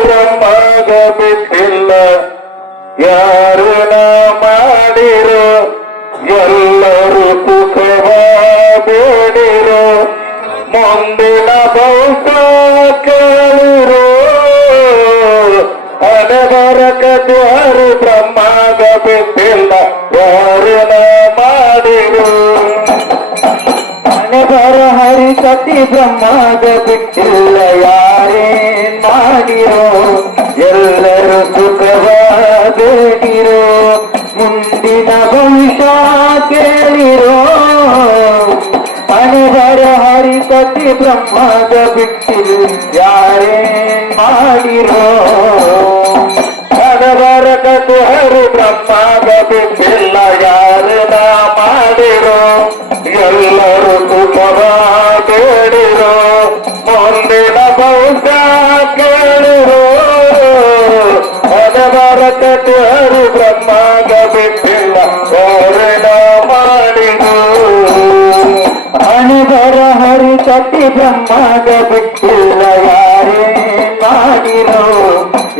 ಬ್ರಹ್ಮಗ ಬಿಟ್ಟಿಲ್ಲ ಯಾರು ಮಾಡಿರೋ ಎಲ್ಲರೂ ಸುಖವ ಬೇಡಿರೋ ಮುಂದಿನ ಭವಿಷ್ಯ ಕೇಳಿರೋ ಅನವರಕತೆ ಯಾರು ಬ್ರಹ್ಮಗ ಬಿಟ್ಟಿಲ್ಲ ಯಾರು ಮಾಡಿರೋ ಅನವರ ಹರಿಕತಿ ಬ್ರಹ್ಮಗ ಬಿಟ್ಟಿಲ್ಲ ಯಾರೇನ್ ಮಾಡಿರೋ ಎಲ್ಲರೂ ಸುಖವ ಬೇಡಿರೋ ಮುಂದಿನ ಭವಿಷ್ಯ ಕೇಳಿರೋ ಅನವರ ಹರಿಕತಿ ಬ್ರಹ್ಮಗ ಬಿಟ್ಟಿಲ್ಲ ಯಾರೇನ್ ಮಾಡಿರೋ ಅನವರ ಕತೆ ಹರಿ ಬ್ರಹ್ಮಗ ಬಿಟ್ಟಿಲ್ಲ ಯಾರನ್ನ ಮಾಡಿರೋ ಎಲ್ಲರೂ ಸುಖವ ಬೇಡಿರೋ ಮುಂದಿನ ಭವಿಷ್ಯ ಕೇಳಿರೋ ಅನವರ ಕತೆ ಹರಿ ಬ್ರಹ್ಮಗ ಬಿಟ್ಟಿಲ್ಲ ಯಾರನ್ನ ಮಾಡಿರೋ ಅನವರ ಹರಿ ಕತೆ ಬ್ರಹ್ಮಗ ಬಿಟ್ಟಿಲ್ಲ ಯಾರೇ ಮಾಡಿರೋ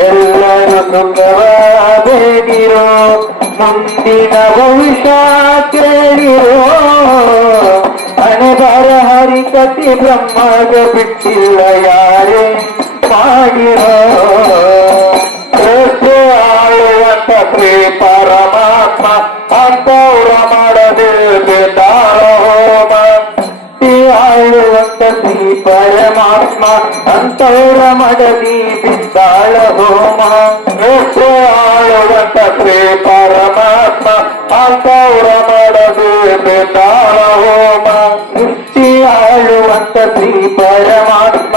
ಎಲ್ಲರೂ ಸುಖವ ಬೇಡಿರೋ ಮುಂದಿನ ಭವಿಷ್ಯ ಕೇಳಿರೋ ಅನವರ ಹರಿಕತಿ ಬ್ರಹ್ಮಗ ಬಿಟ್ಟಿಲ್ಲ ಯಾರೇ ಮಾಡಿರೋ ಆಳುವಂತ ಶ್ರೀ ಪರಮಾತ್ಮ ಅಂತವ್ರ ಮಾಡದೆ ಬೇತಾಳ ಹೋಮ ಆಳುವಂತ ಶ್ರೀ ಪರಮಾತ್ಮ ಅಂತವ್ರ ಮಡದಿ ಬಿದ್ದಾಳ ಹೋಮ ಆಳುವಂತ ಶ್ರೀ ಪರಮಾತ್ಮ ಅಂತವ್ರ ಮಡದಿ ಬಿದ್ದಾಳ ಹೋಮ ಸೃಷ್ಟಿ ಆಳುವಂತ ಶ್ರೀ ಪರಮಾತ್ಮ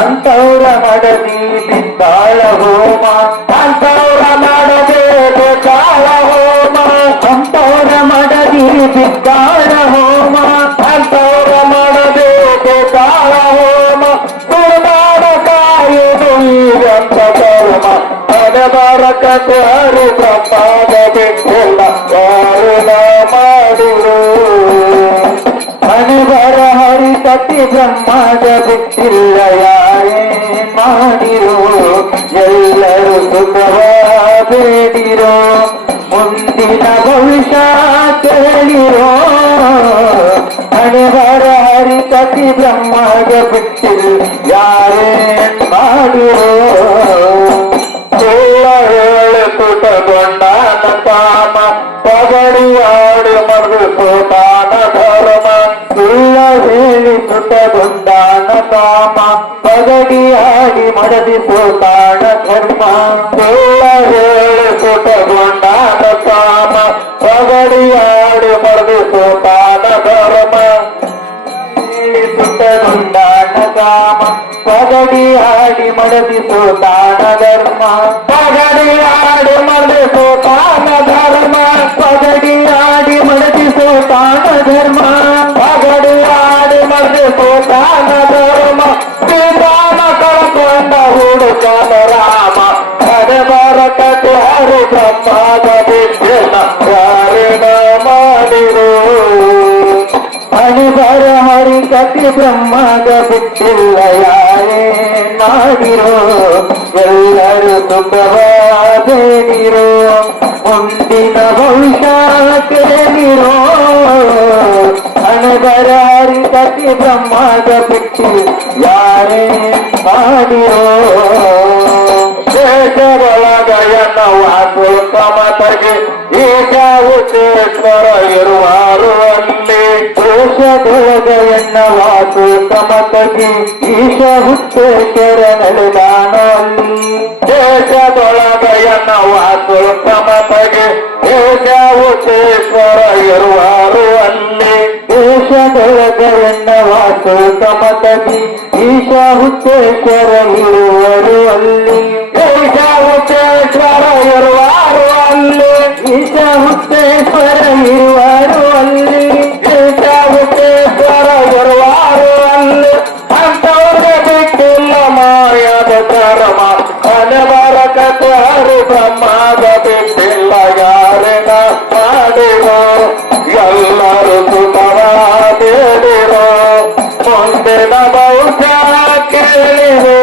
ಅಂತವ್ರ ಮಡದಿ ಬಿದ್ದಾಳ ಹೋಮ ಅಂತವ್ರ ಮಾಡದೆ ಬಿದ್ದಾಳ ಹೋಮ ಅಂತವ್ರ ಮಡದಿ ಬಿದ್ದಾಳ ಹೋಮ ಅಂತವ್ರ ಮಾಡದೆ ಬಿದ್ದಾಳ ಹೋಮ ಸುಮಾರ ಕಾಯುವುದು ಈಗಂತ ಕರ್ಮ ಅನವರ ಕತೆ ಹರಿ ಬ್ರಹ್ಮಗ ಬಿಟ್ಟಿಲ್ಲ ಯಾರನ್ನ ಮಾಡಿರೋ ಅನವರ ಹರಿಕತಿ ಬ್ರಹ್ಮಗ ಬಿಟ್ಟಿಲ್ಲ ಯಾರೇ ಮಾಡಿರೋ ಎಲ್ಲರೂ ಸುಖವ ಬೇಡಿರೋ ಮುಂದಿನ ಭವಿಷ್ಯ ಕೇಳಿರೋ ಅನವರ ಹರಿಕತಿ ಬ್ರಹ್ಮಗ ಬಿಟ್ಟಿಲ್ಲ ಯಾರೇನ್ ಮಾಡಿರೋ ಹೇಳಿ ಸುಟಗೊಂಡಾನ ಕಾಮ ಪಗಡಿಯಾಡಿ ಮರುಸೋತಾನ ಧರ್ಮ ಸುಳ್ಳ ಹೇಳಿ ಸುಟಗೊಂಡಾನ ಕಾಮ ಪಗಡಿಯಾಡಿ ಮಡದಿಸೋತಾನ ಧರ್ಮ ಸುಳ್ಳ ಹೇಳಿ ಸುಟಗೊಂಡಾನ ಕಾಮ ಪಗಡಿಯಾಡಿ ಮಡದಿಸೋತಾನ ಧರ್ಮ ಹೇಳಿ ಸುಟಗೊಂಡಾನ ಕಾಮ ಪಗಡಿಯಾಡಿ ಮಡದಿಸೋತಾನ ಧರ್ಮ ಪಗಡಿಯಾಡಿ ಮಡದಿಸೋತಾನ ಧರ್ಮ ಪಗಡಿಯಾಡಿ ಮಡದಿಸೋತಾನ ಧರ್ಮ ಪಗಡಿಯಾಡಿ ಮಡದಿಸೋತಾನ ಧರ್ಮ ಶ್ರೀರಾಮ ಕಳ್ಕೊಂಡ ಹುಡುಕನ ರಾಮ ಅನವರ ಕತೆ ಹರಿ ಬ್ರಹ್ಮಗ ಬಿಟ್ಟಿಲ್ಲ ಯಾರನ್ನ ಮಾಡಿರೋ ಅನವರ ಹರಿಕತಿ ಬ್ರಹ್ಮಗ ಬಿಟ್ಟಿಲ್ಲ ಯಾರೇ ಮಾಡಿರೋ ಎಲ್ಲರೂ ಸುಖವ ಬೇಡಿರೋ ಮುಂದಿನ ಭವಿಷ್ಯ ಕೇಳಿರೋ ಅನವರ ಹರಿಕತಿ ಬ್ರಹ್ಮಗ ಬಿಟ್ಟಿಲ್ಲ ಯಾರೇ ಮಾಡಿರೋ ದೇಶದೊಳಗ ಎನ್ನವಾಸು ಸಮತಗೆ ಈಗ ಉಚ್ಚೇಶ್ವರ ಇರುವಾರು ಅಲ್ಲಿ ದೇಶದೊಳಗ ಎನ್ನವಾಸು ಸಮತಗೆ ಈಶ ಹುಚ್ಚೇಶ್ವರ ನಡೆದಾನ ಅಲ್ಲಿ ದೇಶದೊಳಗ ಎನ್ನವಾಸು ಸಮತಗೆ ಈಗ ಉಚ್ಚೇಶ್ವರ ಇರುವಾರು ಅಲ್ಲಿ ದೇಶದೊಳಗ ಎನ್ನವಾಸು ಸಮತಗೆ ಈಶ ಹುಚ್ಚೇಶ್ವರ ಇರುವರು ಅಲ್ಲಿ ಈಶ ಹುಚ್ಚೇಶ್ವರ ಇರುವಾರು ಅಲ್ಲಿ ಈಶ ಹುಚ್ಚೇಶ್ವರ ಇರುವಾರು ಅಲ್ಲಿ ಈಶ ಹುಚ್ಚೇಶ್ವರ ಇರುವಾರು ಅಲ್ಲಿ ಅಂತವ್ರಿಗೆ ಬಿಟ್ಟಿಲ್ಲ ಮಾಯದ ಕರ್ಮ ಅನವರ ಕತೆ ಹರಿ ಬ್ರಹ್ಮಗ ಬಿಟ್ಟಿಲ್ಲ ಯಾರನ್ನ ಮಾಡಿರೋ ಎಲ್ಲರೂ ಸುಖವ ಬೇಡಿರೋ ಮುಂದಿನ ಭವಿಷ್ಯ ಕೇಳಿರೋ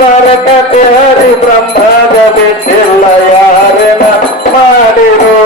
ಬರಕತೆ ಹರಿ ಬ್ರಹ್ಮದ ಬಿಟ್ಟಿಲ್ಲ ಯಾರನ ಮಾಡಿರೋ